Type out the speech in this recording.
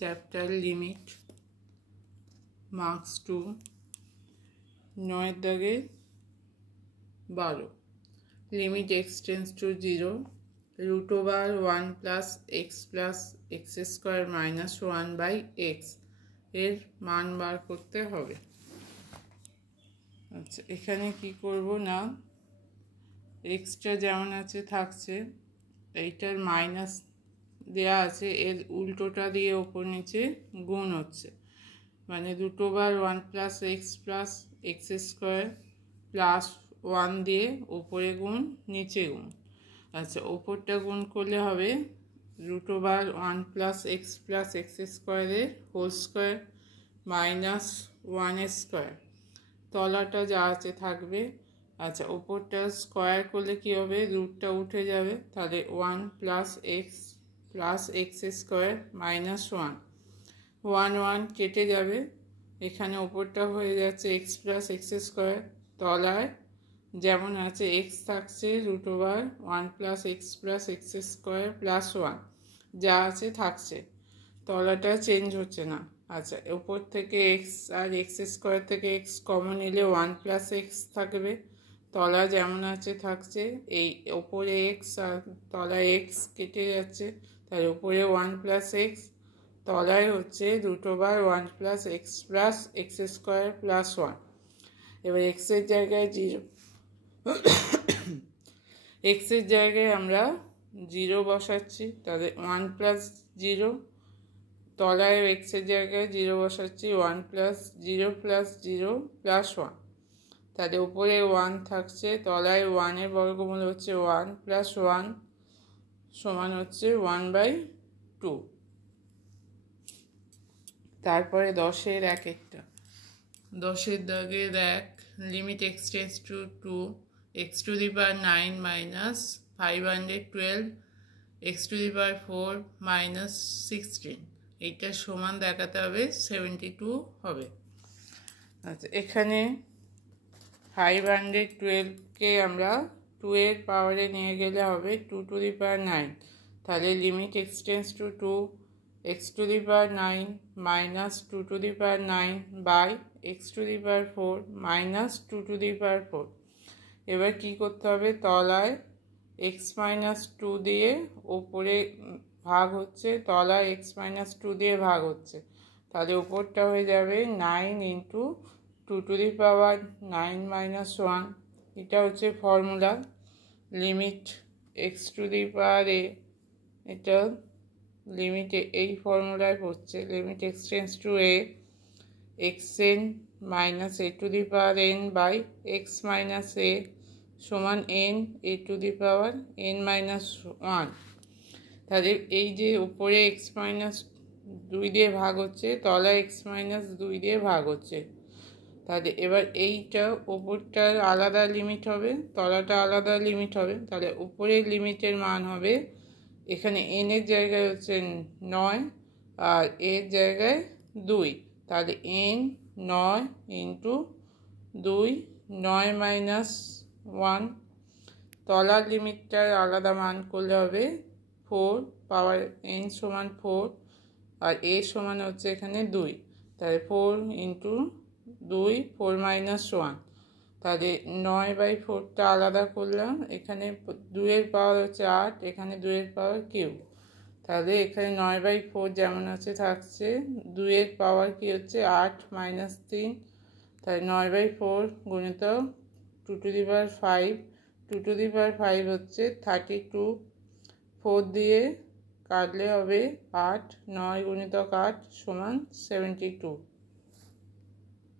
Chapter limit marks 2 9 দাগে 12 limit x tends to 0 root over 1 plus x square minus 1 by x এর মান বার করতে হবে। আচ্ছা, এখানে কি করব না, এক্সটা যেমন আছে থাকছে, এইটার মাইনাস দেয়া আছে, এর উল্টোটা দিয়ে ওপর নিচে গুণ হচ্ছে, মানে root over 1 plus x square plus 1 দিয়ে ওপরে গুণ নিচে গুণ। আচ্ছা, ওপরটা গুণ করলে হবে রুট ওভার 1 প্লাস এক্স স্কোয়ারের হোল স্কোয়ার মাইনাস 1 স্কোয়ার, তলাটা যা আছে থাকবে। আচ্ছা, ওপরটা স্কোয়ার করলে কী হবে, রুটটা উঠে যাবে, তাহলে 1 প্লাস এক্স স্কোয়ার মাইনাস 1 কেটে যাবে, এখানে ওপরটা হয়ে যাচ্ছে এক্স স্কোয়ার, তলায় যেমন আছে এক্স থাকছে root over 1 plus x square plus 1 যা আছে থাকছে, তলাটা চেঞ্জ হচ্ছে না। আচ্ছা, ওপর থেকে এক্স আর এক্স স্কোয়ার থেকে এক্স কমন নিলে 1 প্লাস এক্স থাকবে, তলা যেমন আছে থাকছে, এই ওপরে এক্স আর তলায় এক্স কেটে যাচ্ছে, তাহলে ওপরে 1 প্লাস এক্স, তলায় হচ্ছে root over 1 plus x square plus 1। এবার এক্সের জায়গায় 0 এক্সের জায়গায় আমরা 0 বসাচ্ছি, তাহলে 1 প্লাস 0, তলায় এক্সের জায়গায় 0 বসাচ্ছি, 1 প্লাস 0 প্লাস 0 প্লাস 1, তাহলে উপরে 1 থাকছে, তলায় 1-এর বর্গমূল হচ্ছে 1 প্লাস 1 সমান হচ্ছে 1/2। তারপরে 10-এর এক একটা, 10-এর দাগের 1 limit x tends to 2 x to the power 9 minus 512 x to the power 4 minus 16, এইটা সমান দেখাতে হবে 72 হবে। আচ্ছা, এখানে 512কে আমরা 2 এর পাওয়ারে নিয়ে গেলে হবে 2 টু দি পাওয়ার 9, তাহলে limit x tends to 2 x to the power 9 minus 2 to the power 9 by x to the power 4 minus 2 to the power 4। এবার কী করতে হবে, তলায় এক্স মাইনাস 2 দিয়ে ওপরে ভাগ হচ্ছে, তলায় এক্স মাইনাস 2 দিয়ে ভাগ হচ্ছে, তাহলে ওপরটা হয়ে যাবে 9 into 2 to the power 9 minus 1। এটা হচ্ছে formula limit x to the power a, এটা লিমিটে এই ফর্মুলায় পড়ছে, limit x tends to a x n minus a to the power n by x minus a সমান n a to the power n minus 1। তাহলে এই যে উপরে এক্স মাইনাস 2 দিয়ে ভাগ হচ্ছে, তলায় এক্স মাইনাস 2 দিয়ে ভাগ হচ্ছে, তাহলে এবার এইটা ওপরটার আলাদা লিমিট হবে, তলাটা আলাদা লিমিট হবে, তাহলে উপরের লিমিটের মান হবে, এখানে এন এর জায়গায় হচ্ছে 9 আর এর জায়গায় 2, তাহলে এন 9 ইন্টু 2 9 মাইনাস 1, তলার লিমিটটার আলাদা মান করলে হবে 4 পাওয়ার এন সমান 4 আর এ সমান হচ্ছে এখানে 2, তাহলে 4 ইন্টু 2 4 মাইনাস 1, তাহলে 9/4টা আলাদা করলাম, এখানে 2-এর পাওয়ার হচ্ছে 8, এখানে 2-এর পাওয়ার কিউব, তাহলে এখানে 9/4 যেমন আছে থাকছে, 2-এর পাওয়ার কি হচ্ছে 8 মাইনাস 3, তাহলে 9/4 গুণিত 2 to the power 5, 2 to the পাওয়ার 5 হচ্ছে 32, 4 দিয়ে কাটলে হবে 8, 9 গুণিতক 8 সমান 72।